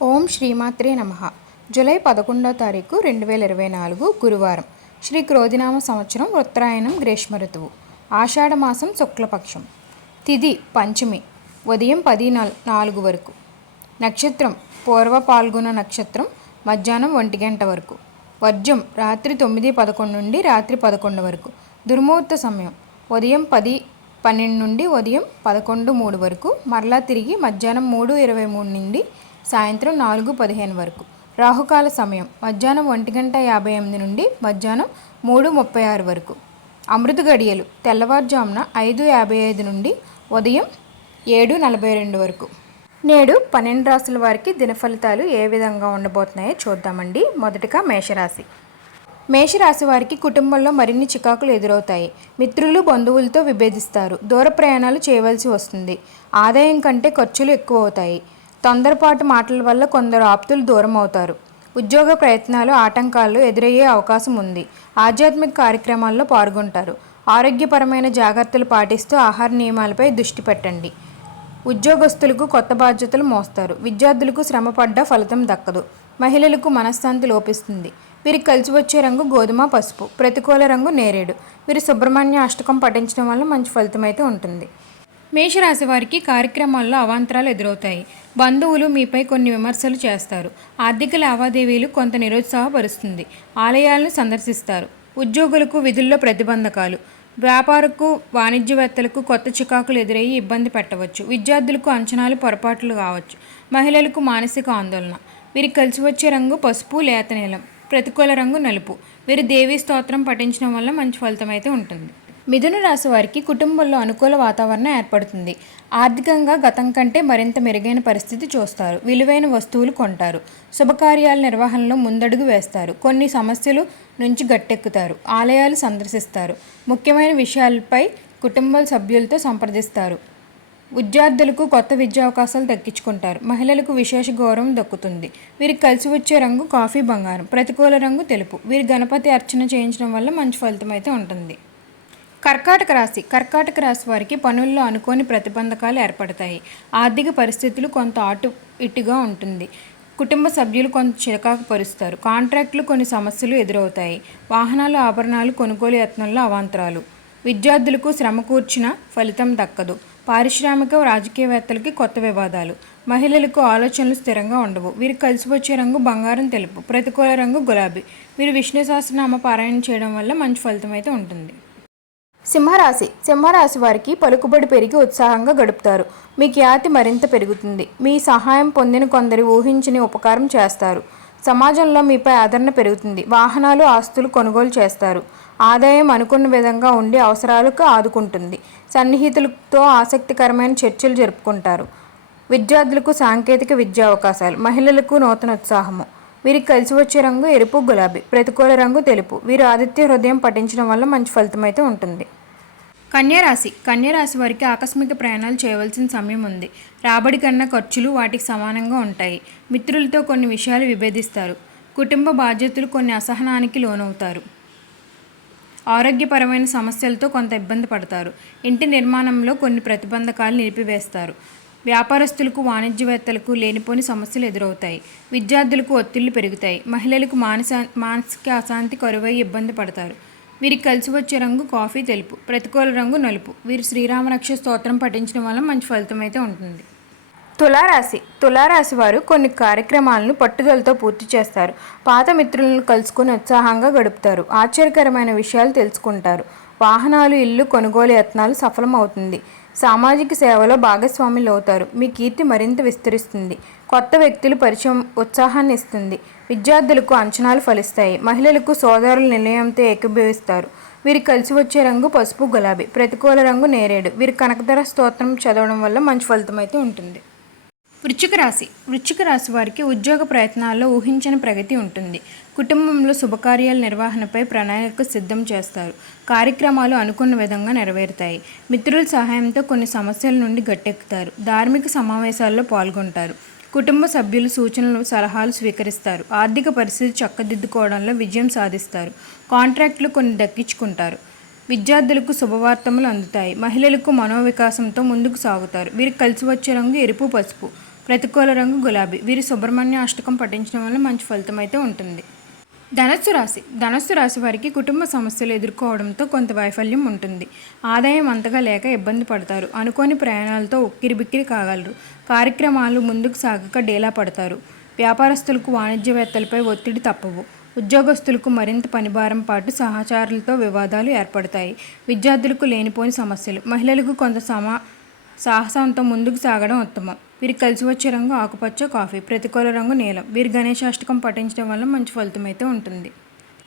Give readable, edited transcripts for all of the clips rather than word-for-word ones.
ఓం శ్రీమాత్రే నమః. జూలై 11వ తారీఖు 2024 గురువారం. శ్రీ క్రోధినామ సంవత్సరం ఉత్తరాయణం గ్రీష్మ ఋతువు. ఆషాఢమాసం శుక్లపక్షం. తిథి పంచమి ఉదయం 10:04 వరకు. నక్షత్రం పూర్వ పాల్గొన నక్షత్రం మధ్యాహ్నం 1 గంట వరకు. వర్జం రాత్రి 9:11 నుండి రాత్రి 11 వరకు. దుర్ముహూర్త సమయం ఉదయం 10:12 నుండి ఉదయం 11:03 వరకు. మరలా తిరిగి మధ్యాహ్నం 3:23 నుండి సాయంత్రం 4:15 వరకు. రాహుకాల సమయం మధ్యాహ్నం 1:58 నుండి మధ్యాహ్నం 3:36 వరకు. అమృత గడియలు తెల్లవారుజామున 5:55 నుండి ఉదయం 7:42 వరకు. నేడు 12 రాశుల వారికి దినఫలితాలు ఏ విధంగా ఉండబోతున్నాయో చూద్దామండి. మొదటగా మేషరాశి. మేషరాశి వారికి కుటుంబంలో మరిన్ని చికాకులు ఎదురవుతాయి. మిత్రులు బంధువులతో విభేదిస్తారు. దూర ప్రయాణాలు చేయవలసి వస్తుంది. ఆదాయం కంటే ఖర్చులు ఎక్కువ అవుతాయి. తొందరపాటు మాటల వల్ల కొందరు ఆప్తులు దూరం అవుతారు. ఉద్యోగ ప్రయత్నాలు ఆటంకాలు ఎదురయ్యే అవకాశం ఉంది. ఆధ్యాత్మిక కార్యక్రమాల్లో పాల్గొంటారు. ఆరోగ్యపరమైన జాగ్రత్తలు పాటిస్తూ ఆహార నియమాలపై దృష్టి పెట్టండి. ఉద్యోగస్తులకు కొత్త బాధ్యతలు మోస్తారు. విద్యార్థులకు శ్రమపడ్డ ఫలితం దక్కదు. మహిళలకు మనశ్శాంతి లోపిస్తుంది. వీరికి కలిసి వచ్చే రంగు గోధుమ పసుపు. ప్రతికూల రంగు నేరేడు. వీరు సుబ్రహ్మణ్య అష్టకం పఠించడం వల్ల మంచి ఫలితం అయితే ఉంటుంది. మేషరాశి వారికి కార్యక్రమాల్లో అవాంతరాలు ఎదురవుతాయి. బంధువులు మీపై కొన్ని విమర్శలు చేస్తారు. ఆర్థిక లావాదేవీలు కొంత నిరుత్సాహపరుస్తుంది. ఆలయాలను సందర్శిస్తారు. ఉద్యోగులకు విధుల్లో ప్రతిబంధకాలు. వ్యాపారకు వాణిజ్యవేత్తలకు కొత్త చికాకులు ఎదురయ్యి ఇబ్బంది పెట్టవచ్చు. విద్యార్థులకు అంచనాలు పొరపాట్లు కావచ్చు. మహిళలకు మానసిక ఆందోళన. వీరికి కలిసి వచ్చే రంగు పసుపు లేత నీలం. ప్రతికూల రంగు నలుపు. వీరు దేవీ స్తోత్రం పఠించడం వల్ల మంచి ఫలితం అయితే ఉంటుంది. మిథున రాశి వారికి కుటుంబంలో అనుకూల వాతావరణం ఏర్పడుతుంది. ఆర్థికంగా గతం కంటే మరింత మెరుగైన పరిస్థితి చూస్తారు. విలువైన వస్తువులు కొంటారు. శుభకార్యాల నిర్వహణలో ముందడుగు వేస్తారు. కొన్ని సమస్యలు నుంచి గట్టెక్కుతారు. ఆలయాలు సందర్శిస్తారు. ముఖ్యమైన విషయాలపై కుటుంబ సభ్యులతో సంప్రదిస్తారు. విద్యార్థులకు కొత్త విద్యా అవకాశాలు దక్కించుకుంటారు. మహిళలకు విశేష గౌరవం దక్కుతుంది. వీరికి కలిసి వచ్చే రంగు కాఫీ బంగారం. ప్రతికూల రంగు తెలుపు. వీరి గణపతి అర్చన చేయించడం వల్ల మంచి ఫలితం అయితే ఉంటుంది. కర్కాటక రాశి. కర్కాటక రాశి వారికి పనుల్లో అనుకోని ప్రతిబంధకాలు ఏర్పడతాయి. ఆర్థిక పరిస్థితులు కొంత అటు ఇటుగా ఉంటుంది. కుటుంబ సభ్యులు కొంత చికాకు పరుస్తారు. కాంట్రాక్టులు కొన్ని సమస్యలు ఎదురవుతాయి. వాహనాలు ఆభరణాలు కొనుగోలు యత్నంలో అవాంతరాలు. విద్యార్థులకు శ్రమ కూర్చిన ఫలితం దక్కదు. పారిశ్రామిక రాజకీయవేత్తలకి కొత్త వివాదాలు. మహిళలకు ఆలోచనలు స్థిరంగా ఉండవు. వీరికి కలిసి వచ్చే రంగు బంగారం తెలుపు. ప్రతికూల రంగు గులాబీ. వీరు విష్ణు సహస్రనామ పారాయణ చేయడం వల్ల మంచి ఫలితం అయితే ఉంటుంది. సింహరాశి. సింహరాశి వారికి పలుకుబడి పెరిగి ఉత్సాహంగా గడుపుతారు. మీ ఖ్యాతి మరింత పెరుగుతుంది. మీ సహాయం పొందిన కొందరు ఊహించని ఉపకారం చేస్తారు. సమాజంలో మీపై ఆదరణ పెరుగుతుంది. వాహనాలు ఆస్తులు కొనుగోలు చేస్తారు. ఆదాయం అనుకున్న విధంగా ఉండి అవసరాలకు ఆదుకుంటుంది. సన్నిహితులతో ఆసక్తికరమైన చర్చలు జరుపుకుంటారు. విద్యార్థులకు సాంకేతిక విద్యా అవకాశాలు. మహిళలకు నూతన ఉత్సాహము. వీరికి కలిసి వచ్చే రంగు ఎరుపు గులాబీ. ప్రతికూల రంగు తెలుపు. వీరు ఆదిత్య హృదయం పఠించడం వల్ల మంచి ఫలితం అయితే ఉంటుంది. కన్యారాశి. కన్యారాశి వారికి ఆకస్మిక ప్రయాణాలు చేయవలసిన సమయం ఉంది. రాబడి కన్నా ఖర్చులు వాటికి సమానంగా ఉంటాయి. మిత్రులతో కొన్ని విషయాలు విభేదిస్తారు. కుటుంబ బాధ్యతలు కొన్ని అసహనానికి లోనవుతారు. ఆరోగ్యపరమైన సమస్యలతో కొంత ఇబ్బంది పడతారు. ఇంటి నిర్మాణంలో కొన్ని ప్రతిబంధకాలు నిలిపివేస్తారు. వ్యాపారస్తులకు వాణిజ్యవేత్తలకు లేనిపోని సమస్యలు ఎదురవుతాయి. విద్యార్థులకు ఒత్తిళ్లు పెరుగుతాయి. మహిళలకు మానసిక అశాంతి కరువై ఇబ్బంది పడతారు. వీరికి కలిసి వచ్చే రంగు కాఫీ తెలుపు. ప్రతికూల రంగు నలుపు. వీరు శ్రీరామరక్ష స్తోత్రం పఠించడం వల్ల మంచి ఫలితం అయితే ఉంటుంది. తులారాశి. తులారాశి వారు కొన్ని కార్యక్రమాలను పట్టుదలతో పూర్తి చేస్తారు. పాత మిత్రులను కలుసుకుని ఉత్సాహంగా గడుపుతారు. ఆశ్చర్యకరమైన విషయాలు తెలుసుకుంటారు. వాహనాలు ఇల్లు కొనుగోలు యత్నాలు సఫలమవుతుంది. సామాజిక సేవలో భాగస్వాములు అవుతారు. మీ కీర్తి మరింత విస్తరిస్తుంది. కొత్త వ్యక్తులు పరిచయం ఉత్సాహాన్ని ఇస్తుంది. విద్యార్థులకు అంచనాలు ఫలిస్తాయి. మహిళలకు సోదరుల నిలయంతో ఏకీభవిస్తారు. వీరికి కలిసి వచ్చే రంగు పసుపు గులాబీ. ప్రతికూల రంగు నేరేడు. వీరి కనకధర స్తోత్రం చదవడం వల్ల మంచి ఫలితం అయితే ఉంటుంది. వృశ్చిక రాశి. వృశ్చిక రాశి వారికి ఉద్యోగ ప్రయత్నాల్లో ఊహించని ప్రగతి ఉంటుంది. కుటుంబంలో శుభకార్యాల నిర్వహణపై ప్రణాళిక సిద్ధం చేస్తారు. కార్యక్రమాలు అనుకున్న విధంగా నెరవేరుతాయి. మిత్రుల సహాయంతో కొన్ని సమస్యల నుండి గట్టెక్కుతారు. ధార్మిక సమావేశాల్లో పాల్గొంటారు. కుటుంబ సభ్యులు సూచనలు సలహాలు స్వీకరిస్తారు. ఆర్థిక పరిస్థితి చక్కదిద్దుకోవడంలో విజయం సాధిస్తారు. కాంట్రాక్టులు కొన్ని దక్కించుకుంటారు. విద్యార్థులకు శుభవార్తలు అందుతాయి. మహిళలకు మనోవికాసంతో ముందుకు సాగుతారు. వీరికి కలిసి వచ్చే రంగు ఎరుపు పసుపు. ప్రతికూల రంగు గులాబీ. వీరు సుబ్రహ్మణ్య అష్టకం పఠించడం వల్ల మంచి ఫలితం అయితే ఉంటుంది. ధనస్సు రాశి వారికి కుటుంబ సమస్యలు ఎదుర్కోవడంతో కొంత వైఫల్యం ఉంటుంది. ఆదాయం అంతగా లేక ఇబ్బంది పడతారు. అనుకోని ప్రయాణాలతో ఉక్కిరిబిక్కిరి కాగలరు. కార్యక్రమాలు ముందుకు సాగక డీలా పడతారు. వ్యాపారస్తులకు వాణిజ్యవేత్తలపై ఒత్తిడి తప్పవు. ఉద్యోగస్తులకు మరింత పనిభారం పాటు సహచరులతో వివాదాలు ఏర్పడతాయి. విద్యార్థులకు లేనిపోని సమస్యలు. మహిళలకు కొంత సాహసంతో ముందుకు సాగడం ఉత్తమం. వీరికి కలిసి వచ్చే రంగు ఆకుపచ్చ, కాఫీ. ప్రతికూల రంగు నీలం. వీరు గణేశాష్టకం పఠించడం వల్ల మంచి ఫలితం అయితే ఉంటుంది.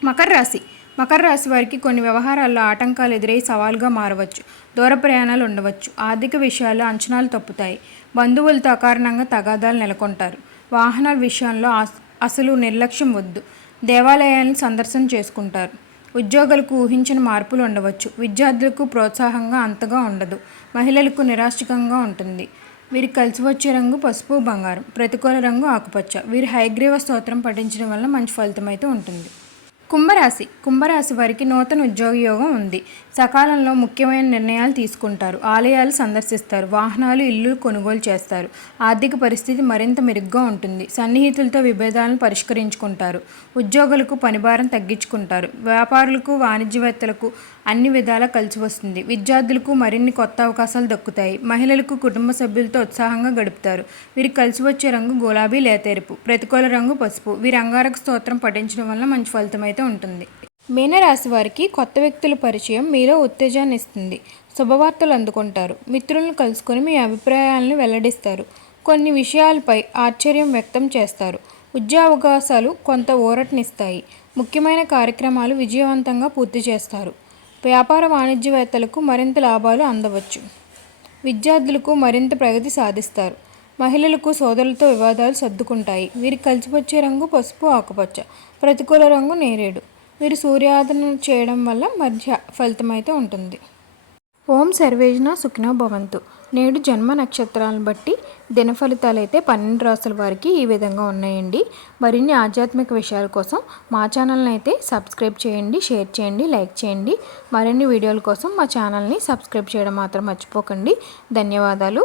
మకర రాశి వారికి కొన్ని వ్యవహారాల్లో ఆటంకాలు ఎదురై సవాలుగా మారవచ్చు. దూర ప్రయాణాలు ఉండవచ్చు. ఆర్థిక విషయాల్లో అంచనాలు తప్పుతాయి. బంధువులతో అకారణంగా తగాదాలు నెలకొంటారు. వాహనాల విషయంలో అసలు నిర్లక్ష్యం వద్దు. దేవాలయాలను సందర్శన చేసుకుంటారు. ఉద్యోగులకు ఊహించిన మార్పులు ఉండవచ్చు. విద్యార్థులకు ప్రోత్సాహంగా అంతగా ఉండదు. మహిళలకు నిరాశకంగా ఉంటుంది. వీరికి కలిసి వచ్చే రంగు పసుపు, బంగారం. ప్రతికూల రంగు ఆకుపచ్చ. వీరు హయగ్రీవ స్తోత్రం పఠించడం వల్ల మంచి ఫలితం అయితే ఉంటుంది. కుంభరాశి వారికి నూతన ఉద్యోగ యోగం ఉంది. సకాలంలో ముఖ్యమైన నిర్ణయాలు తీసుకుంటారు. ఆలయాలు సందర్శిస్తారు. వాహనాలు, ఇల్లు కొనుగోలు చేస్తారు. ఆర్థిక పరిస్థితి మరింత మెరుగ్గా ఉంటుంది. సన్నిహితులతో విభేదాలను పరిష్కరించుకుంటారు. ఉద్యోగులకు పనిభారం తగ్గించుకుంటారు. వ్యాపారులకు, వాణిజ్యవేత్తలకు అన్ని విధాలా కలిసి వస్తుంది. విద్యార్థులకు మరిన్ని కొత్త అవకాశాలు దక్కుతాయి. మహిళలకు కుటుంబ సభ్యులతో ఉత్సాహంగా గడుపుతారు. వీరికి కలిసి వచ్చే రంగు గులాబీ, లేతెరుపు. ప్రతికూల రంగు పసుపు. వీరి అంగారక స్తోత్రం పఠించడం వల్ల మంచి ఫలితం అయితే ఉంటుంది. మీనరాశి వారికి కొత్త వ్యక్తుల పరిచయం మీలో ఉత్తేజాన్ని ఇస్తుంది. శుభవార్తలు అందుకుంటారు. మిత్రులను కలుసుకొని మీ అభిప్రాయాలను వెల్లడిస్తారు. కొన్ని విషయాలపై ఆశ్చర్యం వ్యక్తం చేస్తారు. ఉద్యోగావకాశాలు కొంత ఊరటనిస్తాయి. ముఖ్యమైన కార్యక్రమాలు విజయవంతంగా పూర్తి చేస్తారు. వ్యాపార వాణిజ్యవేత్తలకు మరింత లాభాలు అందవచ్చు. విద్యార్థులకు మరింత ప్రగతి సాధిస్తారు. మహిళలకు సోదరులతో వివాదాలు సర్దుకుంటాయి. వీరికి కలిసి వచ్చే రంగు పసుపు, ఆకుపచ్చ. ప్రతికూల రంగు నేరేడు. వీరు సూర్యారాధన చేయడం వల్ల మధ్య ఫలితం అయితే ఉంటుంది. ఓం సర్వేజన సుఖినో భవంతు. నేడు జన్మ నక్షత్రాలను బట్టి దిన ఫలితాలు అయితే 12 రాసుల వారికి ఈ విధంగా ఉన్నాయండి. మరిన్ని ఆధ్యాత్మిక విషయాల కోసం మా ఛానల్ని అయితే సబ్స్క్రైబ్ చేయండి, షేర్ చేయండి, లైక్ చేయండి. మరిన్ని వీడియోల కోసం మా ఛానల్ని సబ్స్క్రైబ్ చేయడం మాత్రం మర్చిపోకండి. ధన్యవాదాలు.